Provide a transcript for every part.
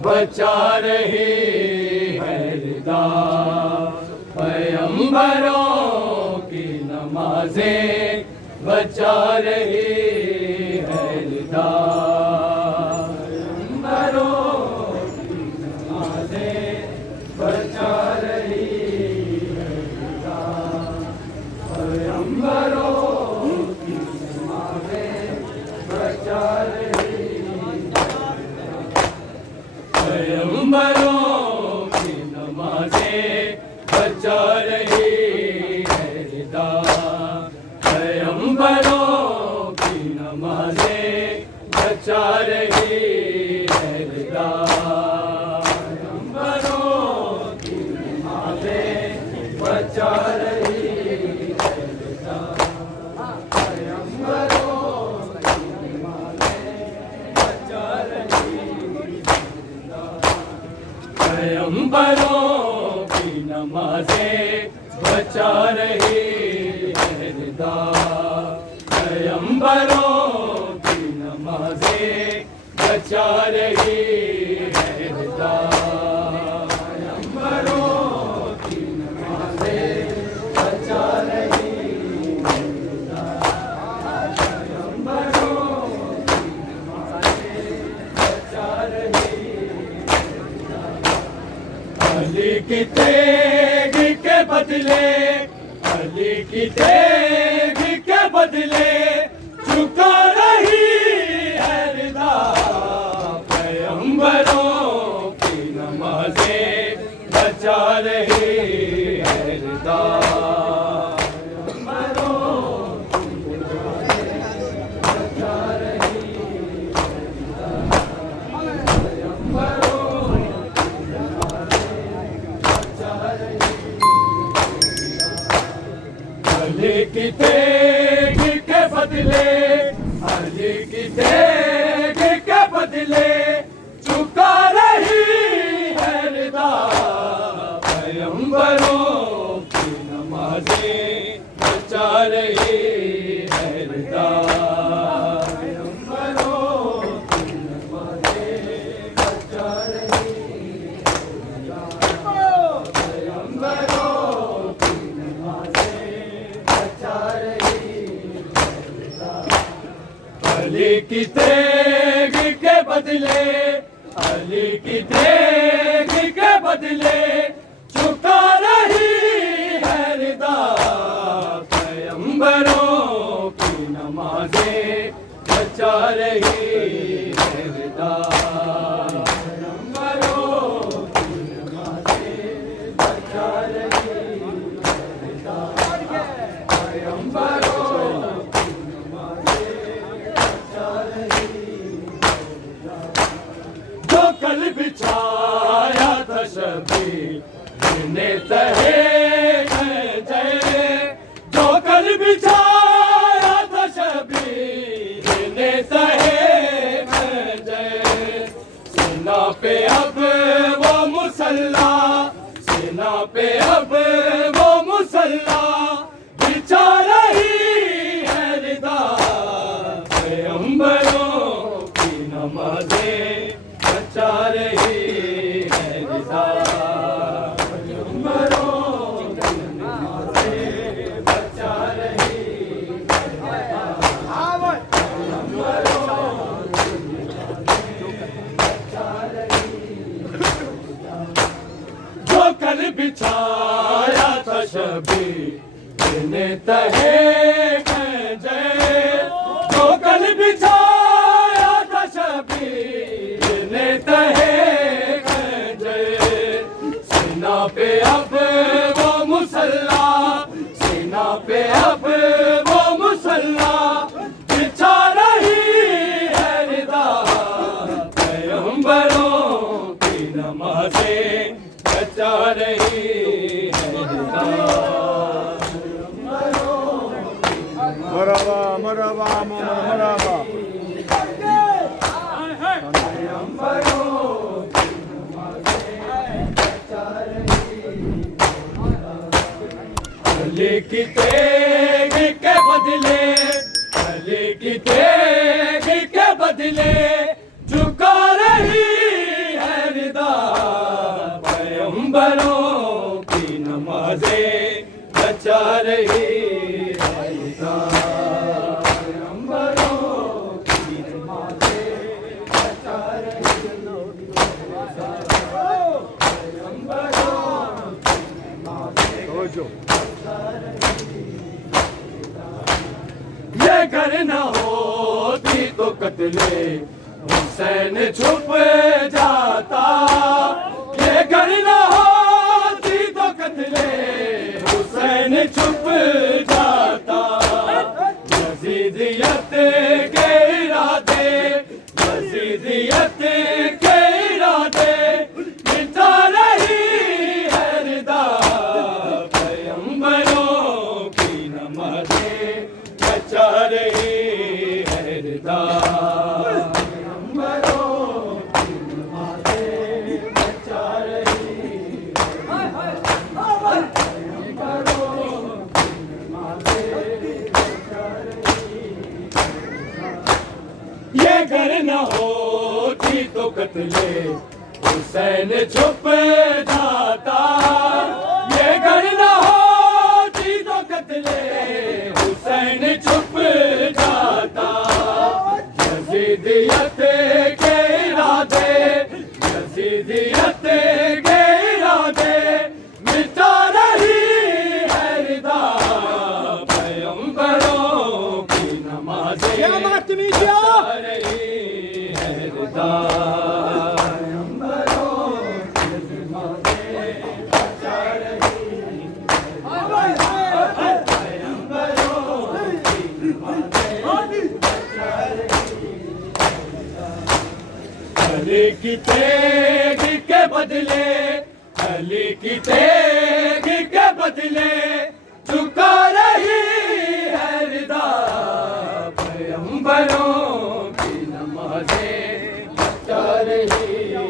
बचा रही है रिदा। पैगंबरों की नमाजें बचा रही है रिदा। पैगंबरों की नमाजें बचा रही है रिदा। पैगंबरों की नमाजें बचा रही पैगंबरों की नमाजें बचा रही है रिदा। पैगंबरों की नमाजें बचा रही है रिदा। पैगंबरों की नमाजें बचा रही है रिदा। पैगंबरों की नमाजें बचा रही पैगंबरों की नमाजें बचा रही है रिदा। पैगंबरों की नमाजें बचा रही है रिदा। पैगंबरों की नमाजें बचा रही है रिदा। पैगंबरों की नमाजें बचा रही अली की तेग के बदले अली की तेग के बदले झुका रही है रिदा। पैगंबरों की नमाजें बचा रही है रिदा। पैगंबरों की नमाजें बचा रही है रिदा। पैगंबरों अली की तेग के बदले अली की तेग के बदले झुका रही है रिदा। पैगंबरों की नमाजें बचा रही है रिदा। पैगंबरों की नमाजें बचा रही है रिदा। पैगंबरों की नमाजें बचा रही है रिदा। अली की तेग के बदले अली की तेग के बदले झुका रही है रिदा। पैगंबरों की नमाजें बचा रही है रिदा। पैगंबरों की नमाजें बचा रही है रिदा। पैगंबरों की नमाजें बचा रही है रिदा। जो कल बिछाया था शबीर ने तहे जय। जो कल बिछाया था शबीर ने तहे जय। सीना पे अब वो मुसल्ला सीना पे अब वो मुसल्ला बिछा रही है रिदा। पैगंबरों की नमाजें बचा रही है रिदा। पैगंबरों की नमाजें बचा रही है रिदा। पैगंबरों की नमाजें बचा रही है रिदा। जो कल बिछाया था शबीर ने तहे जय। जो कल बिछाया था शबीर ने तहे जय। सीना पे अब वो मुसल्ला सीना पे अब वो मुसल्ला बिछा रही है रिदा। पैगंबरों की नमाजें बचा रही है रिदा। मरहबा मरहबा मरहबा अली की तेग के बदले अली की तेग के बदले झुका रही है रही है रिदा पैगंबरों की नमाज़ें बचा रही है ये घर न होती तो कत्ले हुसैन छुप जाता ये घर न होती तो कत्ले हुसैन छुप जाता यजीदियत के इरादे यजीदियत के इरादे मिटा रही है रिदा पैगंबरों की नमाज़ें बचा रही है रिदा पैगंबरों की नमाज़ें बचा रही है पैगंबरों की नमाज़ें बचा रही ये घर न होती तो कत्ले हुसैन छुप जाता ये घर न होती तो कत्ले हुसैन छुप जाता यजीदियत के इरादे यजीदियत के इरादे मिटा रही है रिदा पैगंबरों की नमाज़ें बचा रही है रिदा पैगंबरों की नमाज़ें बचा रही अली की तेग के बदले अली की तेग के बदले चुका रही है रिदा पैगंबरों की नमाज़ें बचा रही है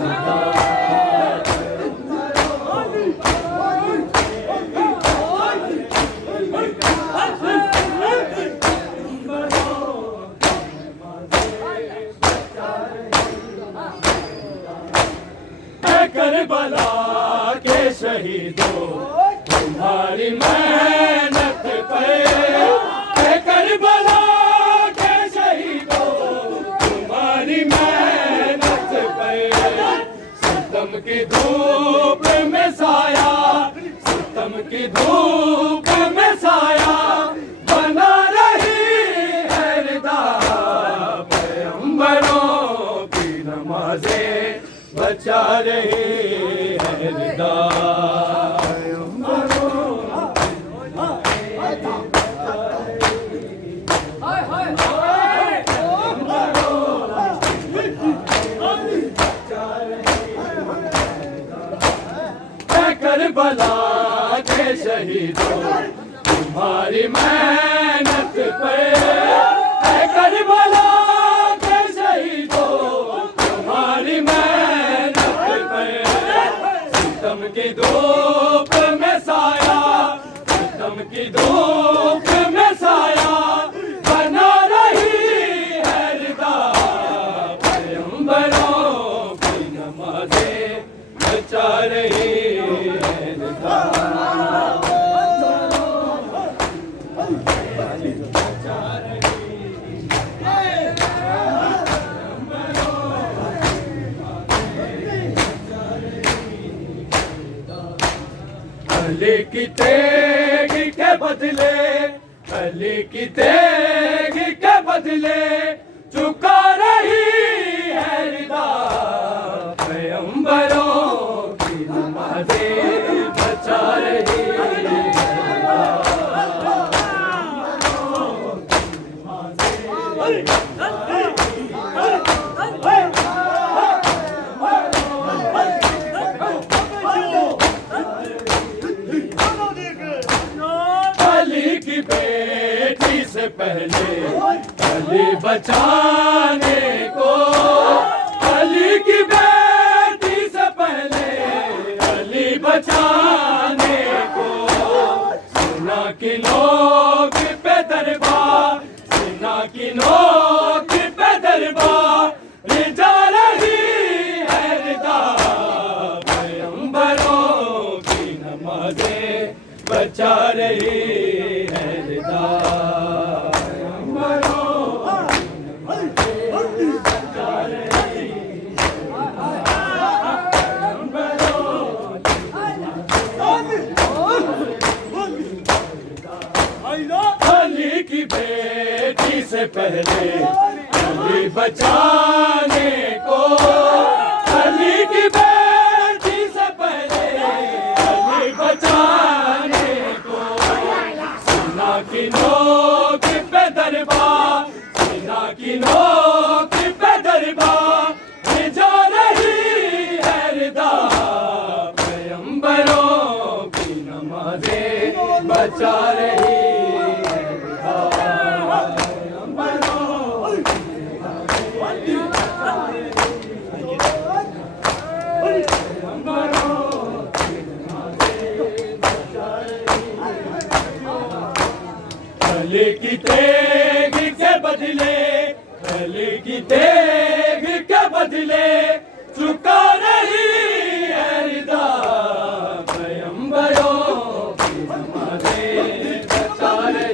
रिदा करबला के शहीदों तुम्हारी मेहनत पे करबला के शहीदों तुम्हारी मेहनत पे सितम की धूप में साया सितम की धूप में साया बना रही है रिदा पैगंबरों की नमाज़ें बचा रही है रिदा करबला के शहीदों तुम्हारी मेहनत पे करबला के शहीदों तुम्हारी मेहनत पे सितम की धूप में साया सितम की धूप में साया बना रही है रिदा पैगंबरों की नमाज़ें बचा रही है रिदा अली की तेग के बदले अली की तेग के बदले चुका रही है रिदा पैगंबरों की नमाज़ें बचा रही है अली की बेटी से पहले अली बचाने को अली की बेटी से पहले अली बचाने को सुना की लोग पे दरबार सुना की लोग पे दरबार जा रही है रिदा पैगंबरों की नमाज़ें बचा रही है रिदा। अली की बेटी से पहले अली बचाने को, अली की बेटी से पहले अली बचाने को, सीना की नोक पे दरबार, सीना की नोक पे दरबार जा रही है रिदा। पैगंबरों की नमाज़ें बचा रही अली की तेग के बदले, अली की तेग के बदले चुका रही है रिदा। पैगंबरों की नमाज़ें बचा रही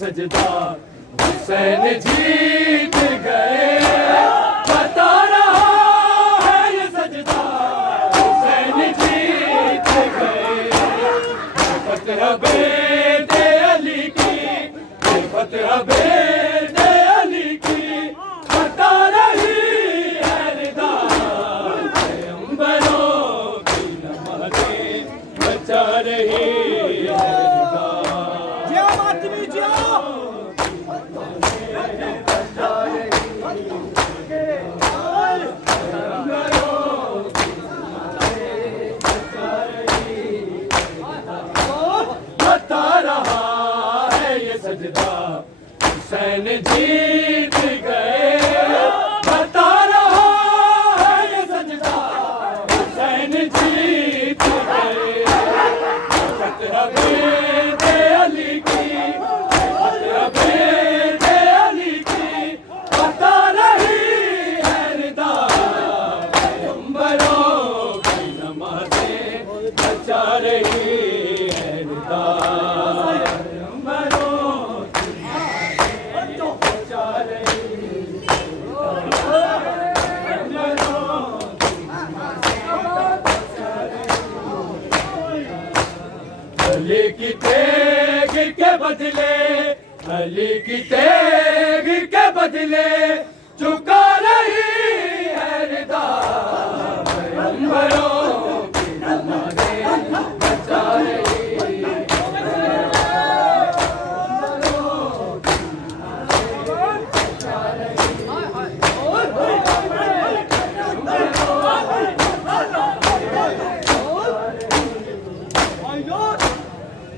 सजदा। हुसैन जीत गए, बता रहा है ये सजदा। हुसैन जीत गए, फतह बेटे अली की, फतह बेटे अली की बता रही है रिदा। पैगंबरों की नमाज़ें बचा रही है रिदा। बता रहा है ये सजदा, हुसैन जीत गए। बता रहा है ये सजदा, हुसैन जीत गए। फतह बेटे अली की, फतह बेटे अली की बता रही है रिदा। पैगंबरों की नमाज़ें बचा रही है रिदा। पैगंबरों की नमाज़ें बचा रही अली की तेग के बदले, अली की तेग के बदले चुका रही है रिदा। पैगंबरों की नमाज़ें बचा रही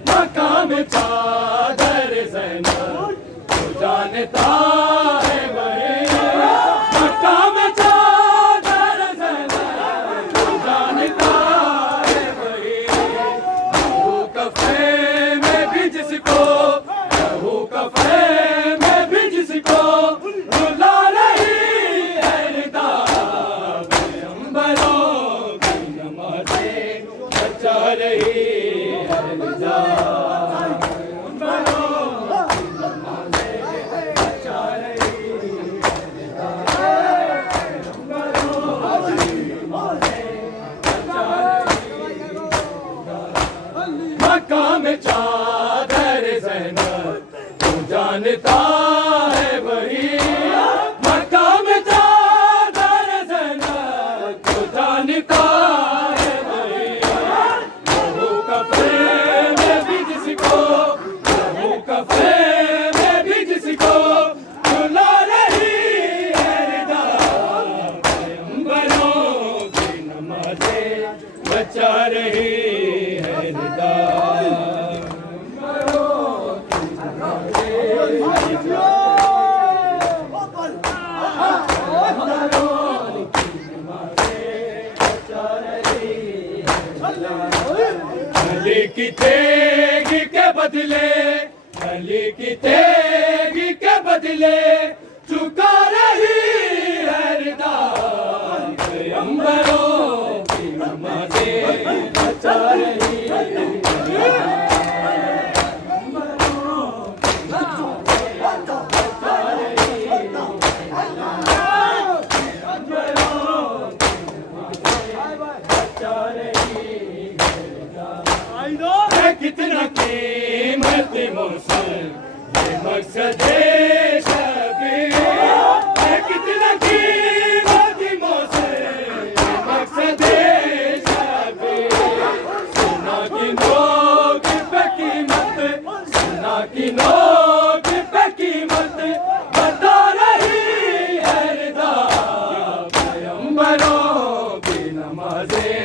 मकाम चादर ज़ैनब तो जानता है वही, की तेगी के बदले, गली की तेगी के बदले चुका रही है रिदा। पैगंबरों की नमाज़ें बचा रही है। कितना कीमत मुसल ये मकसद शबीर, कितना कीमत मुसल ये मकसद शबीर। सुना की नोक पे कीमत, सुना की नोक पे कीमत बता रही है रिदा। पैगंबरों की नमाज़ें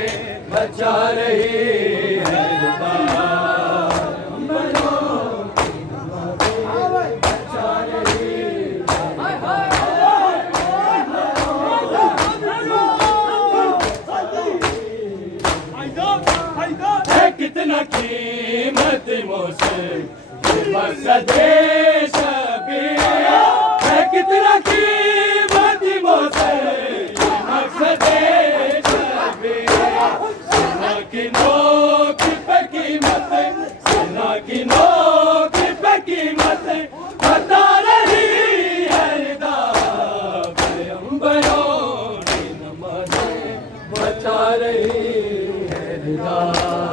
बचा रही है रिदा। कितना कीमत मुझसे ये मकसद शबीर, है कितना कीमत मुझसे ये मकसद शबीर। सुना की नोक पे कीमत, सुना की नोक पे कीमत बता रही है रिदा। पैगंबरों की नमाज़ें बचा रही है रिदा।